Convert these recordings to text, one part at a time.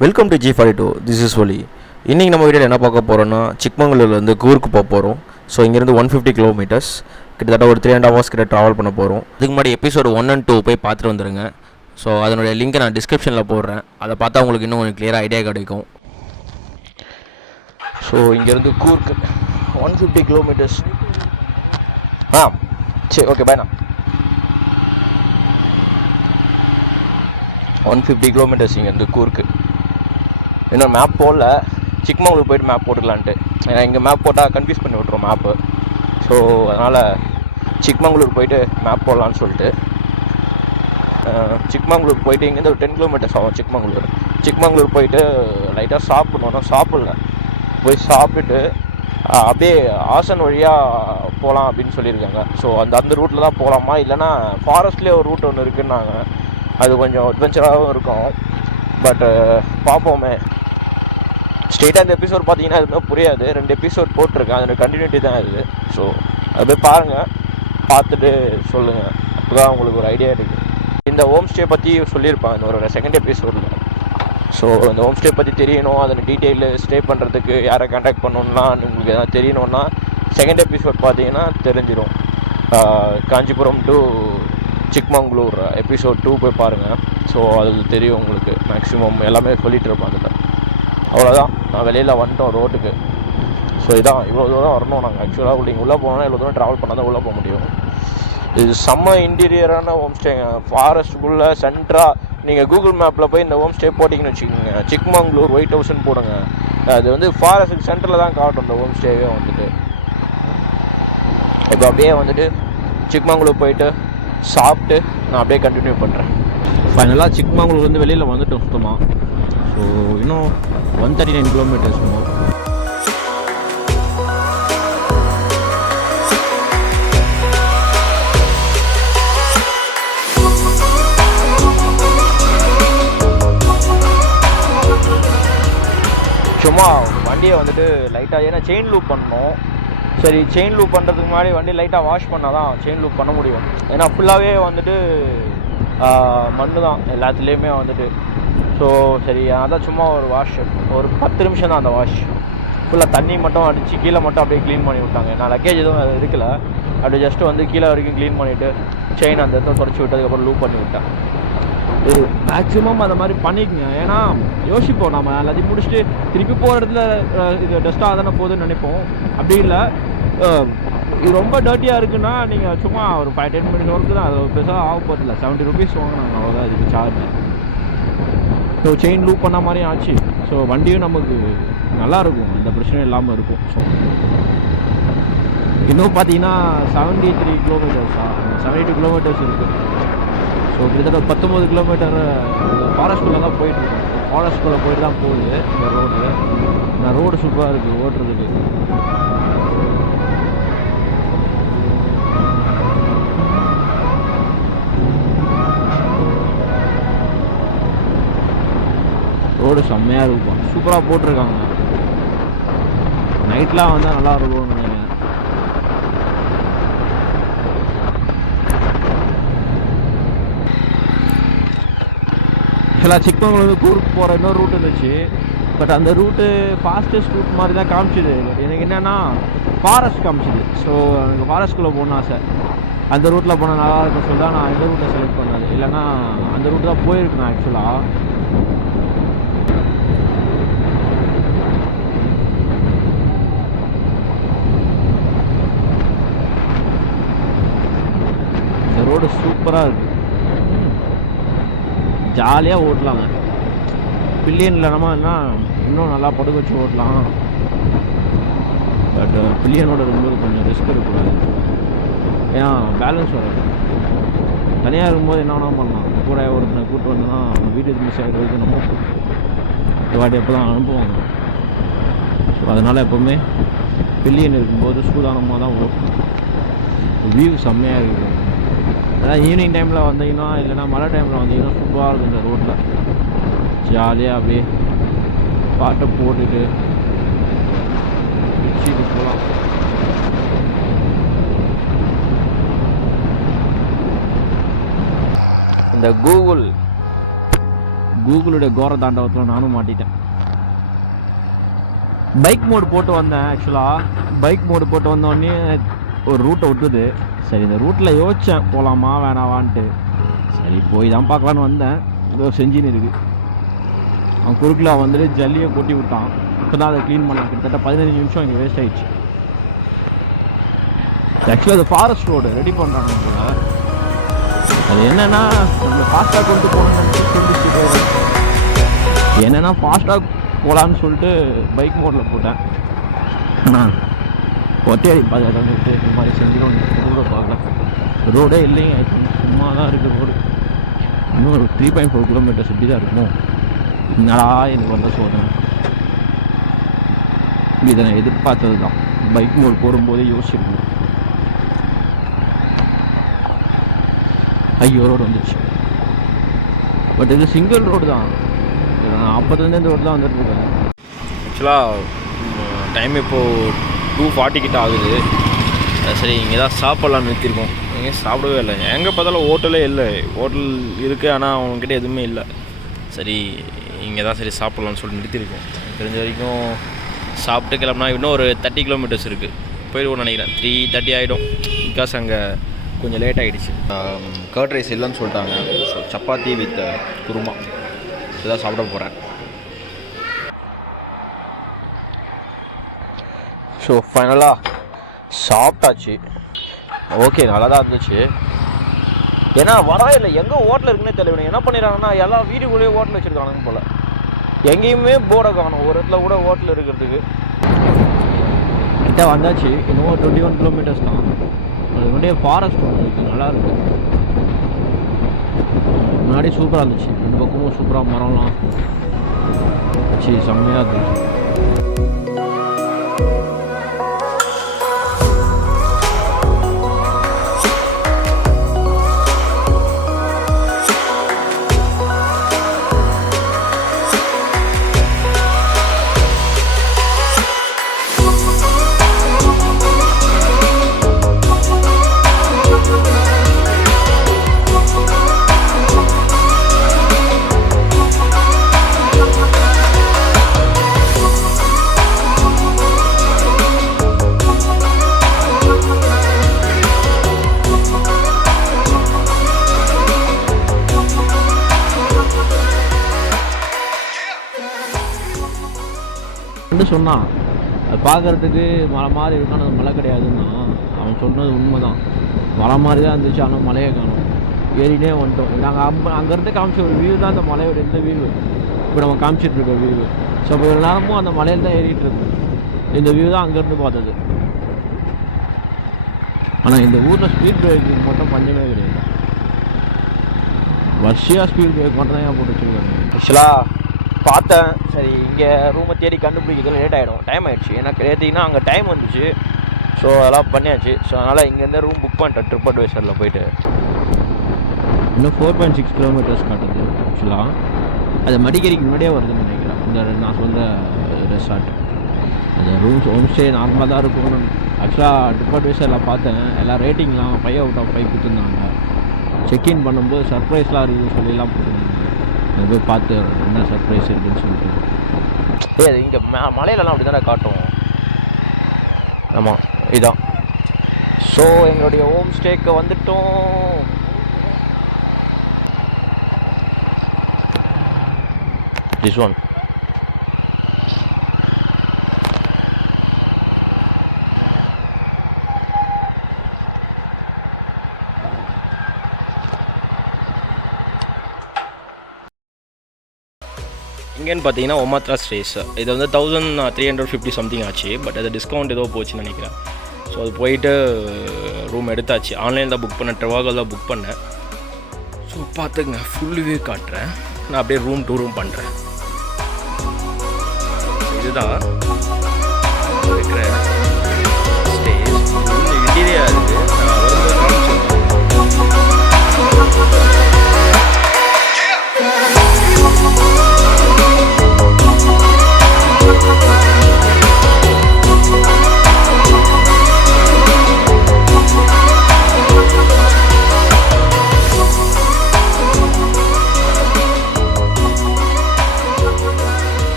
Welcome to G42. This is ஒலி. இன்றைக்கி நம்ம வீடியோவில் என்ன பார்க்க போகிறோன்னா, சிக்மங்களூர்லேருந்து கூர்க்கு போக போகிறோம். ஸோ இங்கேருந்து 150 கிலோமீட்டர்ஸ், கிட்டத்தட்ட ஒரு 3.5 hours கிட்ட ட்ராவல் பண்ண போகிறோம். இதுக்கு முன்னாடி எபிசோடு 1 and 2 போய் பார்த்துட்டு வந்துடுங்க. ஸோ அதனுடைய லிங்க்கை நான் டிஸ்கிரிப்ஷனில் போடுறேன். அதை பார்த்தா உங்களுக்கு இன்னும் கொஞ்சம் கிளியராக ஐடியா கிடைக்கும். ஸோ இங்கேருந்து கூர்க்கு 150 கிலோமீட்டர்ஸ். சரி, ஓகே, பாய்ண்ணா. 150 கிலோமீட்டர்ஸ் இங்கேருந்து கூர்க்கு. இன்னும் மேப் போடல, சிக்மங்களூர் போய்ட்டு மேப் போட்டுக்கலான்ட்டு. ஏன்னா இங்கே மேப் போட்டால் கன்ஃபியூஸ் பண்ணி விட்ருவோம் மேப்பு. ஸோ அதனால் சிக்மங்களூர் போய்ட்டு மேப் போடலான்னு சொல்லிட்டு சிக்மங்களூர் போய்ட்டு இங்கேருந்து ஒரு 10 கிலோமீட்டர்ஸ் ஆகும். சிக்மங்களூர் போயிட்டு லைட்டாக சாப்பிட்ணும், சாப்பிட்ல போய் சாப்பிட்டுட்டு அப்படியே ஆசன் வழியாக போகலாம் அப்படின்னு சொல்லியிருக்காங்க. ஸோ அந்த ரூட்டில் தான் போகலாமா, இல்லைனா ஃபாரஸ்ட்லேயே ஒரு ரூட் ஒன்று இருக்குன்னாங்க. அது கொஞ்சம் அட்வென்ச்சராகவும் இருக்கும். பட்டு பார்ப்போமே. ஸ்ட்ரெயிட்டாக இந்த எபிசோட் பார்த்தீங்கன்னா எதுவுமே புரியாது. 2 எபிசோட் போட்டிருக்கேன், அதோட கண்டினியூட்டி தான் இது. ஸோ அது போய் பாருங்கள், பார்த்துட்டு சொல்லுங்கள். அப்போ தான் உங்களுக்கு ஒரு ஐடியா இருக்குது. இந்த ஹோம் ஸ்டே பற்றி சொல்லியிருப்பாங்க இந்த ஒரு செகண்ட் எபிசோடில். ஸோ இந்த ஹோம் ஸ்டே பற்றி தெரியணும், அதோட டீட்டெயிலு, ஸ்டே பண்ணுறதுக்கு யாரை கான்டாக்ட் பண்ணணுன்னா உங்களுக்கு எதாவது தெரியணுன்னா செகண்ட் எபிசோட் பார்த்தீங்கன்னா தெரிஞ்சிடும். காஞ்சிபுரம் டு சிக்மங்களூர் எபிசோட் 2 போய் பாருங்கள். ஸோ அது தெரியும் உங்களுக்கு. மேக்ஸிமம் எல்லாமே சொல்லிகிட்டு இருப்போம் அதில். அவ்வளோதான், நான் வெளியில் வந்துட்டோம் ரோட்டுக்கு. ஸோ இதான், இவ்வளோ தூரம் வரணும் நாங்கள். ஆக்சுவலாக நீங்கள் உள்ளே போனோன்னா இவ்வளோ தூரம் ட்ராவல் பண்ணால் தான் உள்ளே போக முடியும். இது செம்ம இன்டீரியரான ஹோம் ஸ்டேங்க. ஃபாரஸ்ட்டுக்குள்ளே சென்ட்ராக நீங்கள் கூகுள் மேப்பில் போய் இந்த ஹோம் ஸ்டே போட்டிங்கன்னு வச்சுக்கோங்க, சிக்மங்களூர் ஒயிட் ஹவுஸ்ன்னு போடுங்க. அது வந்து ஃபாரஸ்ட்டுக்கு சென்டரில் தான் காட்டும் இந்த ஹோம் ஸ்டேவே வந்துட்டு. இப்போ அப்படியே வந்துட்டு சிக்மங்களூர் போயிட்டு சாப்பிட்டு நான் அப்படியே கண்டினியூ பண்ணுறேன். ஃபைனலாக சிக்மங்களூர் வந்து வெளியில் வந்துட்டோம் சுத்தமாக. ஸோ இன்னும் 139 கிலோமீட்டர்ஸ். சும்மா வண்டியை வந்துட்டு லைட்டாக, ஏன்னா செயின் லூப் பண்ணணும். சரி, செயின் லூப் பண்ணுறதுக்கு முன்னாடி வண்டி லைட்டாக வாஷ் பண்ணால் தான் செயின் லூப் பண்ண முடியும். ஏன்னா ஃபுல்லாகவே வந்துட்டு மண்ணு தான் எல்லாத்துலேயுமே வந்துட்டு. ஸோ சரி, அதான் சும்மா ஒரு வாஷ், ஒரு 10 நிமிஷம் தான் அந்த வாஷ். ஃபுல்லாக தண்ணி மட்டும் அடித்து கீழே மட்டும் அப்படியே க்ளீன் பண்ணி விட்டாங்க. நான் லக்கேஜ் எதுவும் இருக்கல, அப்படி ஜஸ்ட்டு வந்து கீழே வரைக்கும் க்ளீன் பண்ணிவிட்டு செயின் அந்த இடத்துல தொடச்சி விட்டதுக்கப்புறம் லூப் பண்ணி விட்டேன். இது மேக்ஸிமம் அதை மாதிரி பண்ணிக்கங்க. ஏன்னா யோசிப்போம், நம்ம எல்லாத்தையும் முடிச்சுட்டு திருப்பி போகிற இடத்துல இது டஸ்ட்டாக தானே போகுதுன்னு நினைப்போம். அப்படி இல்லை, இது ரொம்ப டர்ட்டியாக இருக்குன்னா நீங்கள் சும்மா ஒரு 5-10 மினிட்ஸ் ஒர்க்கு தான், அது பெருசாக ஆக போகிறதில்ல. 70 rupees வாங்கினாங்க, அவ்வளோதான் இதுக்கு சார்ஜ். ஸோ செயின் லூப் பண்ண மாதிரியும் ஆச்சு. ஸோ வண்டியும் நமக்கு நல்லாயிருக்கும், எந்த பிரச்சனையும் இல்லாமல் இருக்கும். ஸோ இன்னும் பார்த்தீங்கன்னா 73 கிலோமீட்டர்ஸா 72 கிலோமீட்டர்ஸ் இருக்குது. ஸோ கிட்டத்தட்ட 19 கிலோமீட்டர் ஃபாரஸ்ட்குள்ளே தான் போயிட்டுருக்கோம். ஃபாரஸ்ட்குள்ளே போயிட்டு தான் போகுது இந்த ரோடு. இந்த ரோடு சூப்பராக இருக்குது ஓட்டுறதுக்கு. ரோடு செம்மையாக இருக்கும், சூப்பராக போட்டிருக்காங்க. நைட்லாம் வந்தால் நல்லா இருக்கும்னு நினைக்கிறேன். ஆக்சுவலாக சிக்மங்களூர் கூர்க்கு போகிற இன்னொரு ரூட் இருந்துச்சு. பட் அந்த ரூட்டு ஃபாஸ்டஸ்ட் ரூட் மாதிரி தான் காமிச்சிது. எனக்கு என்னென்னா ஃபாரஸ்ட் காமிச்சிது. ஸோ எனக்கு ஃபாரஸ்ட்குள்ளே போகணுன்னு ஆசை. அந்த ரூட்டில் போனால் நல்லா இருக்குன்னு சொல்லி தான் நான் இந்த ரூட்டை செலக்ட் பண்ணது. இல்லைன்னா அந்த ரூட்டு தான் போயிருக்கேன் ஆக்சுவலாக. இந்த ரோடு சூப்பராக இருக்குது, ஜாலியாக ஓட்டலாங்க. பில்லியன் இல்லைனா இன்னும் நல்லா படுக்க வச்சு ஓட்டலாம். பட் பில்லியனோட ரொம்ப கொஞ்சம் ரிஸ்க் இருக்கக்கூடாது. ஏன்னா பேலன்ஸ் வராது. தனியாக இருக்கும்போது என்ன வேணால் பண்ணலாம். கூட ஒருத்தனை கூப்பிட்டு வந்தோன்னா வீட்டுக்கு மிஸ் ஆகிடுறது நம்ம வாட்டி எப்போ தான் அனுப்புவாங்க. ஸோ அதனால் எப்போவுமே பில்லியன் இருக்கும்போது சூதானமாக தான் ஓட்டணும். வியூ செம்மையாக இருக்குது. அதான் ஈவினிங் டைமில் வந்தீங்கன்னா, இல்லைனா மழை டைமில் வந்தீங்கன்னா சூப்பராக இருக்கும் இந்த ரோட்டில். ஜாலியாக அப்படியே பாட்டை போட்டுட்டு பிடிச்சிட்டு போகலாம். இந்த கூகுள் கூகுளுடைய கோர தாண்டவத்தில் நானும் மாட்டிட்டேன். பைக் மோடு போட்டு வந்தேன். ஆக்சுவலாக பைக் மோடு போட்டு வந்தோடனே ஒரு ரூட்டை விட்டுது. சரி இந்த ரூட்டில் யோசித்தேன் போகலாமா வேணாவான்ட்டு. சரி போய் தான் பார்க்கலான்னு வந்தேன். ஏதோ செஞ்சுன்னு இருக்குது. அவன் குறுக்கில் வந்துட்டு ஜல்லியை கொட்டி விட்டான். இப்போ தான் அதை க்ளீன் பண்ணான். கிட்டத்தட்ட 15 நிமிஷம் இங்கே வேஸ்ட் ஆகிடுச்சு. ஆக்சுவலாக அது ஃபாரஸ்ட் ரோடு ரெடி பண்ணுறாங்க கூட. அது என்னென்னா கொஞ்சம் ஃபாஸ்ட்டாக கொண்டு போகணுன்னு சொல்லிட்டு என்னென்னா ஃபாஸ்ட்டாக போகலான்னு சொல்லிட்டு பைக் மோடில் போட்டேன். ஒத்தையடி பாதுகாட்டு இந்த மாதிரி செஞ்சிடும். ரோடை பார்க்கல, ரோடே இல்லைங்க. சும்மா தான் இருக்குது ரோடு. இன்னும் ஒரு 3.4 கிலோமீட்டர்ஸ் இப்படி தான் இருக்குமோ. என்னடா எனக்கு வந்த சோதனை. இதை நான் எதிர்பார்த்தது தான். பைக் மோடு போடும்போதே யோசிச்சிருக்கணும். ஐயோ ரோடு வந்துடுச்சு. பட் இது சிங்கிள் ரோடு தான். நான் அப்போதுலேருந்து இந்த ரோடு தான் வந்துட்டு இருக்கேன். ஆக்சுவலாக டைம் இப்போது 2:40 கிட்ட ஆகுது. சரி இங்கே தான் சாப்பிட்லான்னு நிறுத்திருக்கோம். எங்கேயும் சாப்பிடவே இல்லை. எங்கே பார்த்தாலும் ஹோட்டலே இல்லை. ஹோட்டல் இருக்குது ஆனால் அவங்கக்கிட்ட எதுவுமே இல்லை. சரி இங்கே தான் சரி சாப்பிட்லான்னு சொல்லிட்டு நிறுத்திருக்கோம். தெரிஞ்ச வரைக்கும் சாப்பிட்டு கிளம்புனா இன்னும் ஒரு 30 கிலோமீட்டர்ஸ் இருக்குது. போயிடுவோம்னு நினைக்கிறேன். 3:30 ஆகிடும். பிகாஸ் அங்கே கொஞ்சம் லேட் ஆகிடுச்சு. கர்ட் ரைஸ் இல்லைன்னு சொல்லிட்டாங்க. ஸோ சப்பாத்தி வித் குருமா இதான் சாப்பிட போகிறேன். ஸோ ஃபைனலாக சாப்பிட்டாச்சு. ஓகே நல்லா தான் இருந்துச்சு. ஏன்னா வரவே இல்லை. எங்கே ஹோட்டல் இருக்குன்னே தெரியல. என்ன பண்ணிடுறாங்கன்னா எல்லாம் வீடுக்குள்ளேயே ஹோட்டல் வச்சுருக்கானுங்க போல். எங்கேயுமே போர்டை காணும். ஒரு இடத்துல கூட ஹோட்டல் இருக்கிறதுக்கு. கிட்ட வந்தாச்சு. இன்னும் 21 கிலோமீட்டர்ஸ் தான். அது முன்னாடியே ஃபாரஸ்ட் ஒன்று இருக்குது, நல்லாயிருக்கு. முன்னாடி சூப்பராக இருந்துச்சு. ரெண்டு பக்கமும் சூப்பராக மரம்லாம் வச்சு செம்மையாக இருந்துச்சு. சொன்னான் அது பார்க்குறதுக்கு மலை மாதிரி இருக்கும். அது மலை கிடையாதுன்னா அவன் சொன்னது உண்மை தான். மலை மாதிரி தான் இருந்துச்சு. ஆனால் மலையை காணும். ஏறினே வந்துட்டோம். நாங்கள் அங்கேருந்து காமிச்ச ஒரு வியூ தான் அந்த மலையோட எந்த வியூ இப்போ நம்ம காமிச்சிட்டு இருக்க வியூ. ஸோ இப்போ ஒரு நேரமும் அந்த மலையில் தான் ஏறிட்டு இருக்கு. இந்த வியூ தான் அங்கேருந்து பார்த்தது. ஆனால் இந்த ஊரில் ஸ்பீட் பிரேக்கிங் மட்டும் பஞ்சமே கிடையாது. வர்ஷியாக ஸ்பீட் பிரேக் மட்டும் தான் ஏன் போட்டு வச்சுருக்காங்க. ஆக்சுவலாக பார்த்தேன். சரி இங்கே ரூமை தேடி கண்டுபிடிக்கிறது லேட் ஆகிடும். டைம் ஆகிடுச்சு. ஏன்னா கேட்டிங்கன்னா அங்கே டைம் வந்துச்சு. ஸோ அதெல்லாம் பண்ணியாச்சு. ஸோ அதனால் இங்கேருந்து ரூம் புக் பண்ணிட்டேன் ட்ரிப் அட்வைசரில் போய்ட்டு. இன்னும் 4.6 கிலோமீட்டர்ஸ் காட்டுது. ஆக்சுவலாக அது மடிக்கேரிக்கு முன்னாடியே வருதுன்னு நினைக்கிறேன். இந்த நான் சொல்கிற ரெசார்ட் அந்த ரூம்ஸ் ஹோம் ஸ்டே நார்மலாக தான் இருக்கும். ஆக்சுவலாக ட்ரிப் அட்வைசரில் பார்த்தேன். எல்லாம் ரேட்டிங்லாம் 5 out of 5 கொடுத்துருந்தாங்க. செக்இன் பண்ணும்போது சர்ப்ரைஸ்லாம் இருக்குன்னு சொல்லிலாம் போட்டுருந்தாங்க. அது போய் பார்த்து என்ன சர்ப்ரைஸ் இருக்குன்னு சொல்லிட்டு. அது இங்கே மலையிலலாம் அப்படி தானே காட்டும். ஆமாம் இதுதான். ஸோ எங்களுடைய ஹோம் ஸ்டேக்கு வந்துட்டோம். This one. இங்கேன்னு பார்த்தீங்கன்னா ஒமாத்ரா ஸ்டேஸ். இது வந்து 1350 சம்திங் ஆச்சு. பட் அது டிஸ்கவுண்ட் ஏதோ போச்சுன்னு நினைக்கிறேன். ஸோ அது போயிட்டு ரூம் எடுத்தாச்சு. ஆன்லைனில் தான் புக் பண்ணேன். ட்ரெவாகல் தான் புக் பண்ணேன். ஸோ பார்த்துங்க ஃபுல் வியூ காட்டுறேன். நான் அப்படியே ரூம் டூரும் பண்ணுறேன். இதுதான் இருக்கிற ஸ்டேஸ். இன்டீரியராக இருக்குது. நான் வரும்போது காமிச்சிருக்கேன்.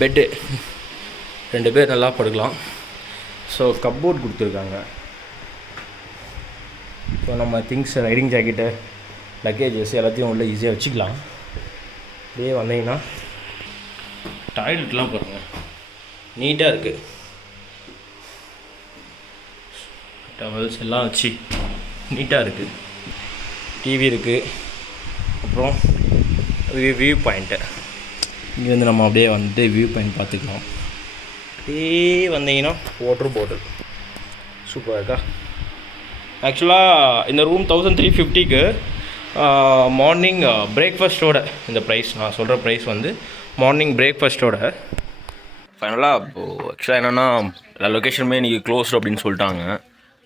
பெட்டு 2 பேர் நல்லா படுக்கலாம். ஸோ கப்போர்ட் கொடுத்துருக்காங்க. ஸோ நம்ம திங்ஸ் ரைடிங் ஜாக்கெட்டு லக்கேஜஸ் எல்லாத்தையும் உள்ள ஈஸியாக வச்சுக்கலாம். அப்படியே வந்தீங்கன்னா டாய்லெட்லாம் பாருங்கள், நீட்டாக இருக்குது. டவல்ஸ் எல்லாம் வச்சு நீட்டாக இருக்குது. டிவி இருக்குது. அப்புறம் வியூ பாயிண்ட்டு இங்கே வந்து நம்ம அப்படியே வந்துட்டு வியூ பாயிண்ட் பார்த்துக்கலாம். அப்படியே வந்தீங்கன்னா வாட்டர் பாட்டில் சூப்பராக இருக்கா. ஆக்சுவலாக இந்த ரூம் 1350க்கு மார்னிங் பிரேக்ஃபாஸ்ட்டோட இந்த ப்ரைஸ், நான் சொல்கிற ப்ரைஸ் வந்து மார்னிங் பிரேக்ஃபாஸ்ட்டோட. ஃபைனலாக இப்போது ஆக்சுவலாக என்னென்னா எல்லா லொக்கேஷனுமே இன்றைக்கி க்ளோஸ்டு அப்படின்னு சொல்லிட்டாங்க.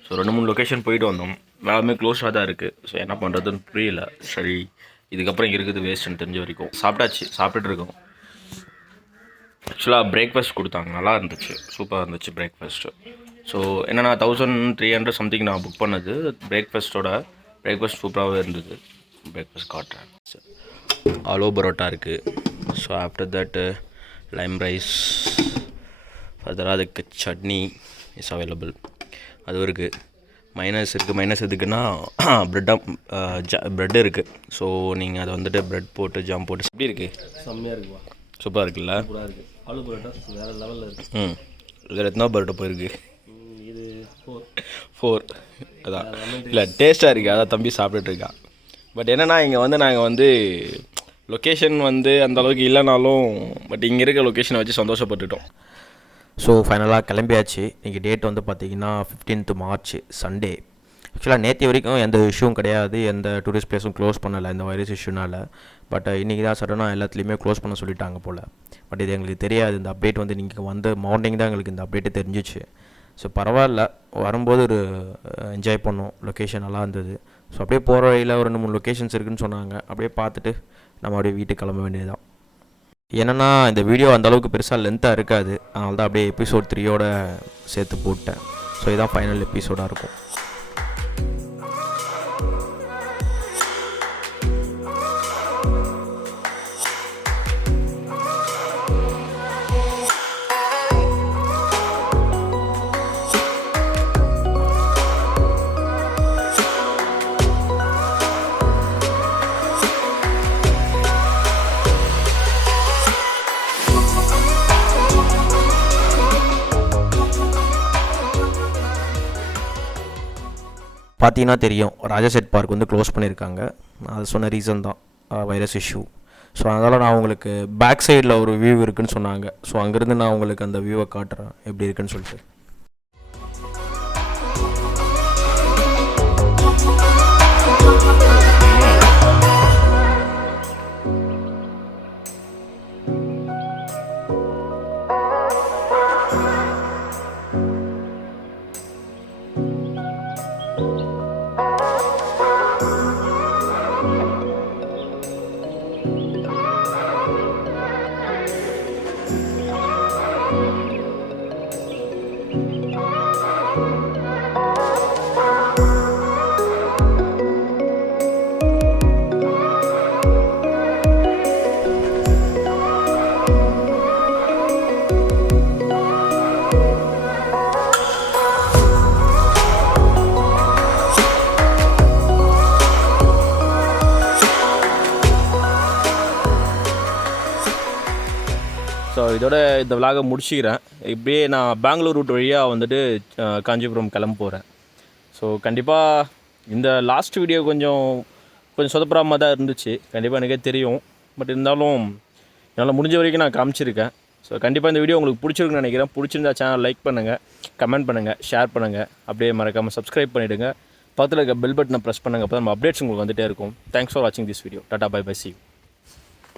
ஸோ 2-3 லொக்கேஷன் போயிட்டு வந்தோம், எல்லாமே க்ளோஸாக தான் இருக்குது. ஸோ என்ன பண்ணுறதுன்னு புரியல. சரி இதுக்கப்புறம் இங்கே இருக்குது வேஸ்ட்டுன்னு தெரிஞ்ச வரைக்கும் சாப்பிட்டுட்டு இருக்கோம். ஆக்சுவலாக பிரேக்ஃபாஸ்ட் கொடுத்தாங்க, நல்லா இருந்துச்சு, சூப்பராக இருந்துச்சு பிரேக்ஃபாஸ்ட்டு. ஸோ என்னென்னா 1300 சம்திங் நான் புக் பண்ணது. பிரேக்ஃபாஸ்ட் சூப்பராகவே இருந்தது. பிரேக்ஃபாஸ்ட் காட்டுறேன். ஆலோ பரோட்டா இருக்குது. So after that Lime rice, ஃபர்தராக அதுக்கு சட்னி இஸ் அவைலபிள், அதுவும் இருக்குது. மைனஸ் எதுக்குன்னா ப்ரெட்டு இருக்குது. ஸோ நீங்கள் அதை வந்துட்டு ப்ரெட் போட்டு ஜாம் போட்டு எப்படி இருக்குது, செம்மையாக இருக்குப்பா, சூப்பராக இருக்குல்ல, சூப்பராக இருக்குது. ஆலு பரோட்டா வேறு லெவலில் இருக்குது. இதில் எத்தனை பரோட்டா போயிருக்கு, இது 4 அதான். இல்லை டேஸ்ட்டாக இருக்குது, அதான் தம்பி சாப்பிட்டுட்ருக்கான். பட் என்னென்னா இங்கே வந்து நாங்கள் வந்து லொக்கேஷன் வந்து அந்தளவுக்கு இல்லைனாலும் பட் இங்கே இருக்க லொக்கேஷனை வச்சு சந்தோஷப்பட்டுட்டோம். ஸோ ஃபைனலாக கிளம்பியாச்சு. இன்றைக்கி டேட் வந்து பார்த்திங்கன்னா 15th March சண்டே. ஆக்சுவலாக நேற்று வரைக்கும் எந்த இஷ்யூவும் கிடையாது, எந்த டூரிஸ்ட் பிளேஸும் க்ளோஸ் பண்ணலை இந்த வைரஸ் இஷ்யூனால். பட் இன்றைக்கி தான் சடனாக எல்லாத்துலேயுமே க்ளோஸ் பண்ண சொல்லிட்டாங்க போல். பட் இது எங்களுக்கு தெரியாது, இந்த அப்டேட் வந்து நீங்கள் வந்து மார்னிங் தான் எங்களுக்கு இந்த அப்டேட்டே தெரிஞ்சிச்சு. ஸோ பரவாயில்ல, வரும்போது ஒரு என்ஜாய் பண்ணோம், லொக்கேஷன் நல்லா இருந்தது. ஸோ அப்படியே போகிற வழியில் ஒரு 2-3 லொக்கேஷன்ஸ் இருக்குதுன்னு சொன்னாங்க, அப்படியே பார்த்துட்டு நம்ம அப்படியே வீட்டுக்கு கிளம்ப வேண்டியது தான். ஏன்னா இந்த வீடியோ அந்தளவுக்கு பெருசாக லென்த்தாக இருக்காது, அதனால தான் அப்படியே எபிசோட் 3யோட சேர்த்து போட்டேன். ஸோ இதுதான் ஃபைனல் எபிசோடாக இருக்கும். பார்த்தீங்கன்னா தெரியும், ராஜாசெட் பார்க் வந்து க்ளோஸ் பண்ணியிருக்காங்க. அது சொன்ன ரீசன் தான் வைரஸ் இஷ்யூ. ஸோ அதனால் நான் உங்களுக்கு பேக் சைடில் ஒரு வியூ இருக்குதுன்னு சொன்னாங்க. ஸோ அங்கேருந்து நான் உங்களுக்கு அந்த வியூவை காட்டுறேன் எப்படி இருக்குன்னு சொல்லிட்டு. ஸோ இதோட இந்த விலாகை முடிச்சுக்கிறேன். இப்படியே நான் பெங்களூர் ரூட் வழியாக வந்துட்டு காஞ்சிபுரம் கிளம்ப போகிறேன். ஸோ கண்டிப்பாக இந்த லாஸ்ட் வீடியோ கொஞ்சம் சொதப்புறாமல் தான் இருந்துச்சு, கண்டிப்பாக எனக்கே தெரியும். பட் இருந்தாலும் என்னால் முடிஞ்ச வரைக்கும் நான் காமிச்சிருக்கேன். ஸோ கண்டிப்பாக இந்த வீடியோ உங்களுக்கு பிடிச்சிருக்குன்னு நினைக்கிறேன். பிடிச்சிருந்தா சேனல் லைக் பண்ணுங்கள், கமெண்ட் பண்ணுங்கள், ஷேர் பண்ணுங்கள், அப்படியே மறக்காமல் சப்ஸ்கிரைப் பண்ணிவிடுங்க. பக்கத்தில் இருக்க பெல் பட்டனை ப்ரெஸ் பண்ணுங்கள், அப்போ தான் நம்ம அப்டேட்ஸ் உங்களுக்கு வந்துகிட்டே இருக்கும். தேங்க்ஸ் ஃபார் வாட்சிங் this video. Tata bye bye, see you.